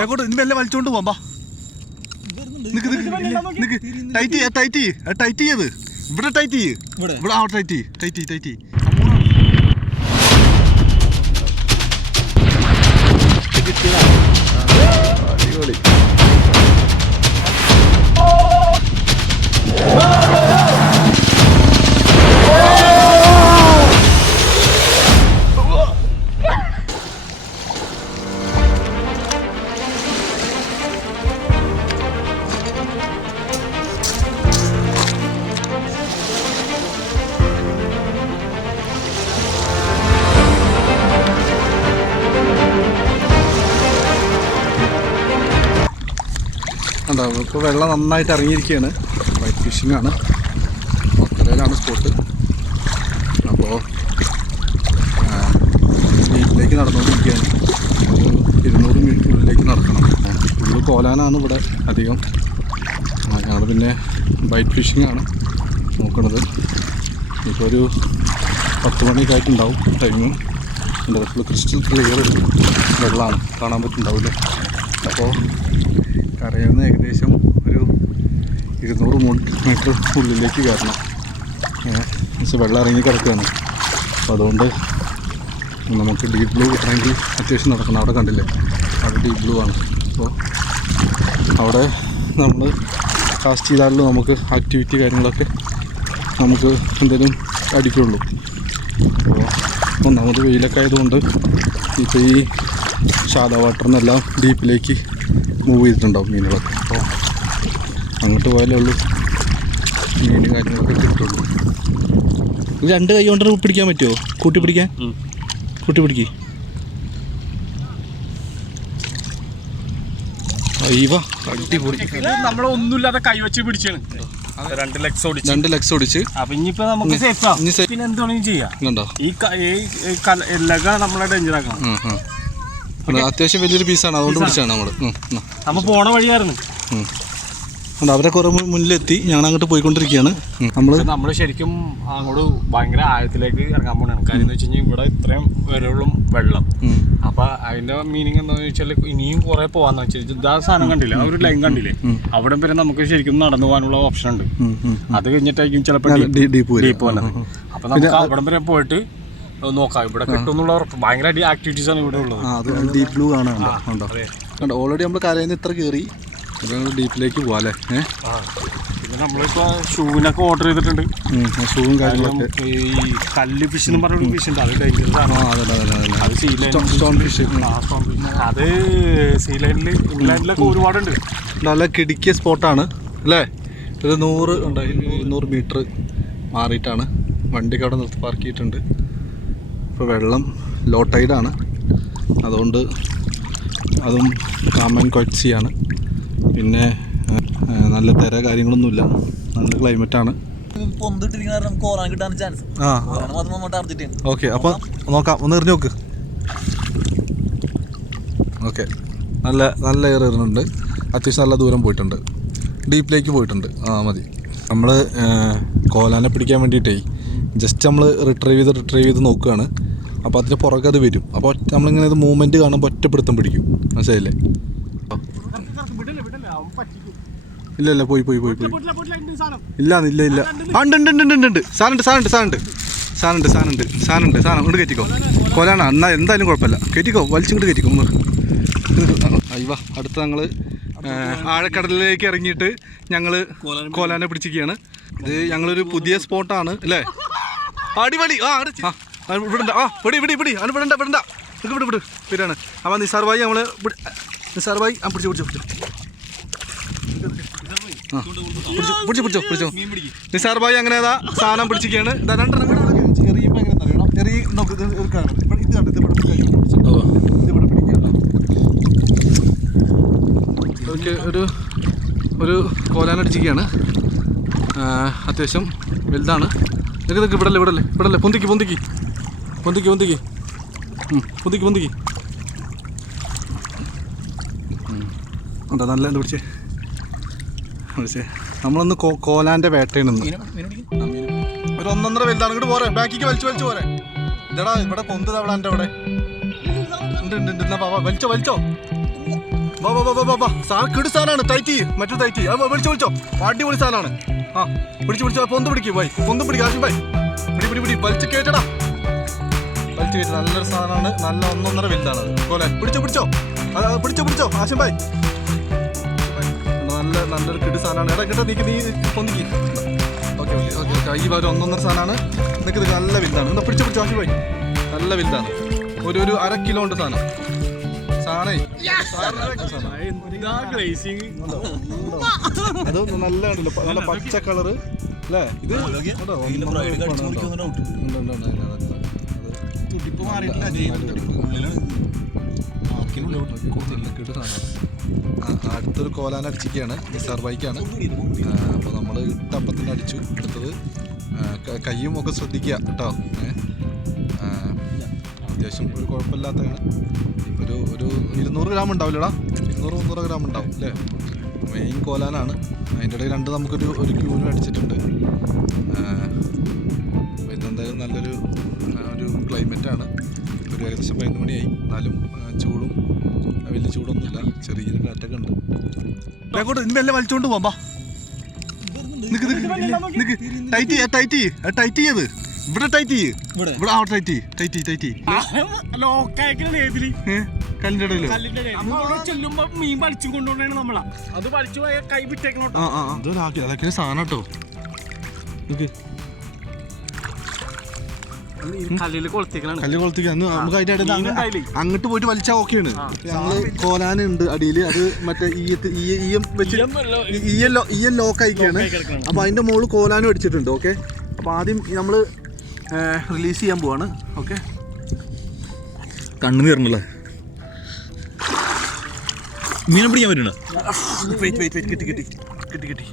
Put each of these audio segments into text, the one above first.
ബാക്കോട്ട് ഇനി മെല്ലെ വലിച്ചോണ്ട് പോവാ. ടൈറ്റ് ചെയ്യത് ഇവിടെ ടൈറ്റ് ചെയ്യ്. ഇവിടെ ആ ടൈറ്റ് അടിപൊളി. ഇപ്പോൾ വെള്ളം നന്നായിട്ട് ഇറങ്ങിയിരിക്കുകയാണ്. വൈറ്റ് ഫിഷിംഗ് ആണ്. വക്രയിലാണ് സ്പോട്ട്. അപ്പോൾ വീട്ടിലേക്ക് നടന്നുകൊണ്ടിരിക്കുകയാണ്. ഒരു 200 മീറ്റർ ഉള്ളിലേക്ക് നടക്കണം. ഉള്ളിൽ കോലാനാണ് ഇവിടെ അധികം. ഞങ്ങൾ പിന്നെ വൈറ്റ് ഫിഷിംഗ് ആണ് നോക്കണത്. ഇപ്പോൾ ഒരു 10 മണിയൊക്കെ ആയിട്ടുണ്ടാവും ടൈമും. എന്താ ഫുൾ ക്രിസ്റ്റൽ ക്ലിയർ വെള്ളമാണ്, കാണാൻ പറ്റുന്നുണ്ടാവില്ലേ. അപ്പോൾ കരയിൽ നിന്ന് ഏകദേശം ഒരു 200 മീറ്റർ ഉള്ളിലേക്ക് കയറണം. പക്ഷേ വെള്ളം ഇറങ്ങി കിടക്കുകയാണ്. അപ്പോൾ അതുകൊണ്ട് നമുക്ക് ഡീപ്പ് ബ്ലൂ കിട്ടണമെങ്കിൽ അത്യാവശ്യം നടക്കണം. അവിടെ കണ്ടില്ലേ, അവിടെ ഡീപ്പ് ബ്ലൂ ആണ്. അപ്പോൾ അവിടെ നമ്മൾ കാസ്റ്റ് ചെയ്താലും നമുക്ക് ആക്ടിവിറ്റി കാര്യങ്ങളൊക്കെ നമുക്ക് എന്തെങ്കിലും അടിക്കുള്ളൂ. അപ്പോൾ ഒന്നാമത് വെയിലൊക്കെ ആയതുകൊണ്ട് ഇപ്പോൾ ഈ ഷാലോ വാട്ടറിനെല്ലാം ഡീപ്പിലേക്ക് മൂവ് ചെയ്തിട്ടുണ്ടാവും മീനുകളൊക്കെ. അപ്പോൾ അങ്ങോട്ട് പോയാലേ ഉള്ളൂ മീൻ കാര്യങ്ങളൊക്കെ കിട്ടുള്ളൂ. 2 കൈ കൊണ്ട് പിടിക്കാൻ പറ്റുമോ? കൂട്ടി പിടിക്കാൻ? കൂട്ടി പിടിക്ക്. അയ്യോ അടിപൊളി. നമ്മളൊന്നുമില്ലാതെ കൈവച്ച് പിടിച്ചാണ്. 2 ലെഗ്സ് ഓടിച്ച്. അപ്പൊ ഇനിയിപ്പോ നമുക്ക് പിന്നെ എന്തുവേണമെങ്കിലും ചെയ്യാം. ഈ ലഗ നമ്മളെ ഡേഞ്ചർ ആക്കണം. അത്യാവശ്യം വലിയൊരു പീസാണ്, അതുകൊണ്ട് പിടിച്ചാണ് നമ്മൾ പോണ വഴിയായിരുന്നു. അവരെ കുറെ മുന്നിലെത്തി. ഞാൻ അങ്ങോട്ട് പോയിക്കൊണ്ടിരിക്കുകയാണ്. നമ്മള് ശരിക്കും അങ്ങോട്ട് ഭയങ്കര ആഴത്തിലേക്ക് ഇറങ്ങാൻ പോകണം. കാര്യം എന്ന് വെച്ച് കഴിഞ്ഞാൽ ഇവിടെ ഇത്രയും വരെയുള്ളും വെള്ളം. അപ്പൊ അതിന്റെ മീനിങ് എന്താണെന്ന് വെച്ചാൽ ഇനിയും കുറെ പോവാന്ന് വെച്ചാൽ ഇതാ സാധനം കണ്ടില്ലേ, ആ ഒരു ലൈൻ കണ്ടില്ലേ, അവിടെ വരെ നമുക്ക് ശരിക്കും നടന്നു പോകാനുള്ള ഓപ്ഷൻ ഉണ്ട്. അത് കഴിഞ്ഞിട്ടായിരിക്കും ചിലപ്പോൾ ഡീപ്പ് വന്നത്. അപ്പൊ നമുക്ക് അവിടെ വരെ പോയിട്ട് നോക്കാം. ഇവിടെ കിട്ടുന്നുള്ള ഭയങ്കര ആക്ടിവിറ്റീസ് ആണ് ഇവിടെ ഉള്ളത്. ഡീപ്പ് ബ്ലൂ ആണ്. ഓൾറെഡി നമ്മൾ കരയിൽ നിന്ന് ഇത്ര കയറി ഡീപ്പിലേക്ക് പോവാം അല്ലേ. പിന്നെ നമ്മളിപ്പോ ഷൂവിനൊക്കെ ഓർഡർ ചെയ്തിട്ടുണ്ട്. ഷൂവും കാര്യങ്ങളൊക്കെ. ഈ കല്ല് ഫിഷ് എന്ന് പറഞ്ഞ ഫിഷ് ഉണ്ട്, അത് ഡേഞ്ചറസ് ആണ്. അത് സ്റ്റോൺ ഫിഷ്. അത് സീ ലൈനിൽ ഇംഗ്ലണ്ടിലൊക്കെ ഒരുപാടുണ്ട്. നല്ല കിടുക്കിയ സ്പോട്ടാണ് അല്ലേ. ഒരു 100 മീറ്റർ മാറിയിട്ടാണ് വണ്ടിക്ക് അവിടെ നിർത്തി പാർക്ക് ചെയ്തിട്ടുണ്ട്. ഇപ്പോൾ വെള്ളം ലോ ടൈഡാണ്, അതുകൊണ്ട് അതും കാമൻ കൊച്ചിയാണ്. പിന്നെ നല്ല തിര കാര്യങ്ങളൊന്നുമില്ല, നല്ല ക്ലൈമറ്റാണ്. ഓക്കെ, അപ്പോൾ നോക്കാം, ഒന്ന് എറിഞ്ഞു നോക്ക്. ഓക്കെ, നല്ല എയർ എറിഞ്ഞിട്ടുണ്ട്. അത്യാവശ്യം നല്ല ദൂരം പോയിട്ടുണ്ട്, ഡീപ്പിലേക്ക് പോയിട്ടുണ്ട്. മതി. നമ്മൾ കോലാനെ പിടിക്കാൻ വേണ്ടിയിട്ടേ ജസ്റ്റ് നമ്മൾ റിട്രൈവ് ചെയ്ത് നോക്കുകയാണ്. അപ്പോൾ അതിന് പുറകെ അത് വരും. അപ്പോൾ നമ്മളിങ്ങനെ ഇത് മൂവ്മെൻറ്റ് കാണുമ്പോൾ ഒറ്റപ്പെടുത്തം പിടിക്കും. മനസ്സിലായില്ലേ? ഇല്ല പോയി ഇല്ല സാധനം കൊണ്ട് കയറ്റിക്കോ. കൊലാണ് എന്നാ എന്തായാലും കുഴപ്പമില്ല, കയറ്റിക്കോ, വലിച്ചിങ്ങോട്ട് കയറ്റിക്കോ. അയ്യോ, അടുത്ത ഞങ്ങൾ ആഴക്കടലിലേക്ക് ഇറങ്ങിയിട്ട് ഞങ്ങൾ കോലാനെ പിടിച്ചിരിക്കുകയാണ്. ഇത് ഞങ്ങളൊരു പുതിയ സ്പോട്ടാണ് അല്ലേ. അടിപൊളി. വിടണ്ട, വിടി അവന് വിടണ്ട വരാണ്. അപ്പോൾ നിസാർ ഭായി പിടിച്ചോ. നിസാർ ഭായി അങ്ങനെ ഏതാ സാധനം പിടിച്ചിരിക്കുകയാണ്. ഒരു കോലാനടിച്ചിരിക്കുകയാണ്. അത്യാവശ്യം വലുതാണ്. ഇതൊക്കെ വിടല്ലേ. പൊന്തിക്ക് ഉണ്ടോ? നല്ല പിടിച്ചേ. നമ്മളൊന്ന് കോലാൻ്റെ വേട്ടയിൽ നിന്ന് ഒരു 1.5 വലുതാണ്. ഇങ്ങോട്ട് പോരെ, ബാക്കിക്ക് വലിച്ചു പോരെ. ഇതടാ ഇവിടെ പൊന്ത് തവള എൻ്റെ അവിടെ ഉണ്ട്. വലിച്ചോ. കിടു സാധനമാണ്. ടൈറ്റ് ചെയ്യും, മറ്റൊരു ടൈറ്റ് ചെയ്യും. വിളിച്ചോ അടിപൊളി സാധനമാണ്. ആ പിടിച്ചു പൊന്ത് പിടിക്കും പോയി, പൊന്ത് പിടിക്കും ആശം പോയി. പിടി വലിച്ചു കയറ്റടാ, വലിച്ചു കയറ്റ. നല്ലൊരു സാധനമാണ്, നല്ല 1.5 വലുതാണ് അത്. പോലെ പിടിച്ചോ ആശം പോയി. നല്ലൊരു കിടു സാധനമാണ്. എടാ കേട്ടോ, നീ പൊന്തിക്ക്. ഓക്കെ ഈ ഒരു 1.5 സാധനമാണ്. നിനക്ക് നല്ല വലുതാണ്. എന്താ പിടിച്ചോ ആശം പോയി. നല്ല വലുതാണ്, ഒരു 1/2 കിലോ ഉണ്ട് സാധനം. അത് നല്ല നല്ല പച്ച കളറ് അല്ലേ ഇത്. അടുത്തൊരു കോലാൻ അടിച്ചിരിക്കുകയാണ്, നിസാർ ബൈക്കാണ്. അപ്പോൾ നമ്മൾ ഇട്ടപ്പത്തിന് അടിച്ചു. എടുത്തത് കയ്യും ഒക്കെ ശ്രദ്ധിക്കുക കേട്ടോ. അത്യാവശ്യം ഒരു കുഴപ്പമില്ലാത്തതാണ്. ഒരു 200 ഗ്രാം ഉണ്ടാവില്ലടാ, 200-300 ഗ്രാം ഉണ്ടാവും അല്ലേ. മെയിൻ കോലാനാണ്. അതിൻ്റെ ഇടയിൽ 2 നമുക്കൊരു ക്യൂനും അടിച്ചിട്ടുണ്ട്. അപ്പോൾ ഇന്നെന്തായാലും നല്ലൊരു ക്ലൈമറ്റാണ്. ഒരു ഏകദേശം 11 മണിയായി. എന്നാലും ചൂടും വലിയ ചൂടൊന്നുമില്ല, ചെറിയൊരു കാറ്റൊക്കെ ഉണ്ട്. അങ്ങോട്ട് ഇന്നെല്ലാം വലിച്ചുകൊണ്ട് പോകാം. ടൈറ്റ് ചെയ്യത് ഇവിടെ ടൈറ്റ് ചെയ്യ്, ഇവിടെ ടൈറ്റ് കല്ലിന്റെ ഇടയില് ചെല്ലുമ്പോ മീൻ വലിച്ചു കൊണ്ടുപോകണ നമ്മളാ. അത് വലിച്ചു പോയ കൈ വിട്ടേക്കണോ. അതൊക്കെ സാധനം കേട്ടോ. കല്ലില് കൊളുത്തിക്കണം. നമുക്ക് അതിന്റെ ഇടയിൽ അങ്ങോട്ട് പോയിട്ട് വലിച്ചാൽ ഓക്കെയാണ്. ഞങ്ങള് കോലാനുണ്ട് അടിയില്. അത് മറ്റേ ഈയം ലോക്ക് അയക്കാണ്. അപ്പൊ അതിന്റെ മുകളിൽ കോലാനും അടിച്ചിട്ടുണ്ട്. ഓക്കെ, അപ്പൊ ആദ്യം നമ്മള് റിലീസ് ചെയ്യാൻ പോവാണ്. ഓക്കെ, കണ്ണു തീർന്നല്ലേ മീനെ പിടിക്കാൻ പറ്റണ. കിട്ടി.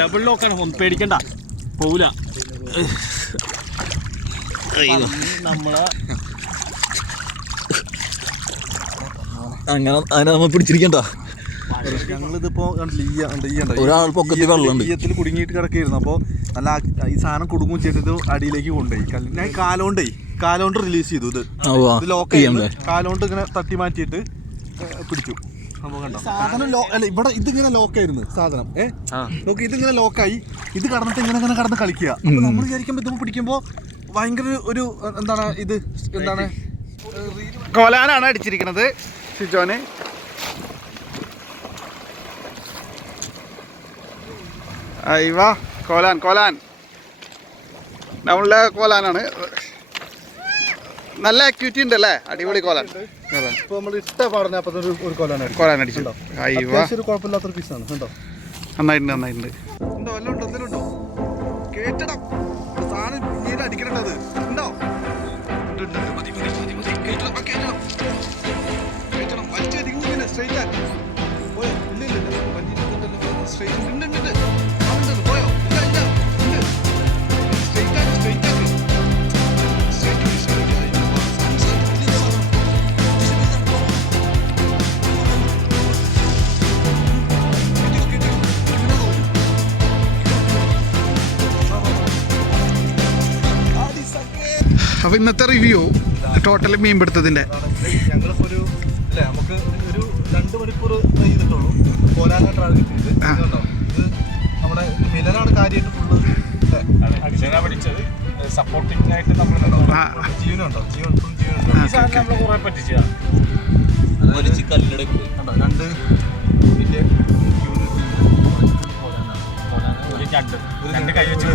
ഡബിൾ ലോക്കാണ്, പേടിക്കണ്ട, പോവില്ല. നമ്മളെ അങ്ങനെ അതിനെ നമ്മൾ പിടിച്ചിരിക്കണ്ട. ഞങ്ങളിതിപ്പോ ഒരാൾ പൊക്കത്തിൽ വെള്ളം ഈയത്തിൽ കുടുങ്ങിയിട്ട് കിടക്കായിരുന്നു. അപ്പോൾ നല്ല ഈ സാധനം കുടുങ്ങും ചെയ്തിട്ട് അടിയിലേക്ക് കൊണ്ടുപോയി. ഞാൻ കാലോണ്ട് റിലീസ് ചെയ്തു. ഇത് ലോക്ക് ചെയ്യുന്നത് കാലോണ്ട് ഇങ്ങനെ തട്ടി മാറ്റിയിട്ട് പിടിച്ചു. സാധനം അല്ല, ഇവിടെ ഇതിങ്ങനെ ലോക്കായിരുന്നു സാധനം. നോക്കി, ഇതിങ്ങനെ ലോക്കായി. ഇത് കടന്നിട്ട് ഇങ്ങനെ കടന്ന് കളിക്കുക. അപ്പൊ നമ്മൾ വിചാരിക്കുമ്പോ ഇത് പിടിക്കുമ്പോ ഭയങ്കര ഒരു എന്താണ് കോലാനാണ് അടിച്ചിരിക്കുന്നത് ഷിജോന്. അയ്വാ കോലാൻ നമ്മളുടെ കോലാനാണ്. നല്ല ആക്ടിവിറ്റി ഉണ്ട് അല്ലേ, അടിപൊളി കോലാൻ. ഇപ്പൊ നമ്മൾ ഇഷ്ട പാടുന്ന അപ്പൊ ഒരു കോലാൻ അടിച്ചിട്ടുണ്ടോ. ഒരു കുഴപ്പമില്ലാത്തൊരു പീസാണ് കേട്ടോ. നന്നായിട്ടുണ്ട്. ഉണ്ടോ എല്ലാം ഉണ്ടോ കേട്ടണം സാധനം പിന്നീട് അടിക്കണത് ഉണ്ടോ. സ്ട്രൈറ്റ് ആക്കി പോയോ. ഇല്ല സ്ട്രൈറ്റ് ഉണ്ട്. പോയോ. ഇല്ല സ്ട്രൈറ്റ് ആക്കി. അപ്പോൾ ഇന്നത്തെ റിവ്യൂ ടോട്ടൽ മീൻപിടുത്തത്തിൻ്റെ ഞങ്ങളിപ്പോൾ നമുക്ക് ഒരു 2 മണിക്കൂർ ചെയ്തിട്ടുള്ളൂ. കോലാനായിട്ടാണ് കിട്ടിയത്. ഇത് നമ്മുടെ മിലനാണ് കാര്യമായിട്ട് ഫുള്ള് പിടിച്ചത്. സപ്പോർട്ടിംഗ് ആയിട്ട് ജീവനുണ്ടോ. നമ്മളെ കുറെ പറ്റിച്ചാ 2 വലിയ കൈ വെച്ച്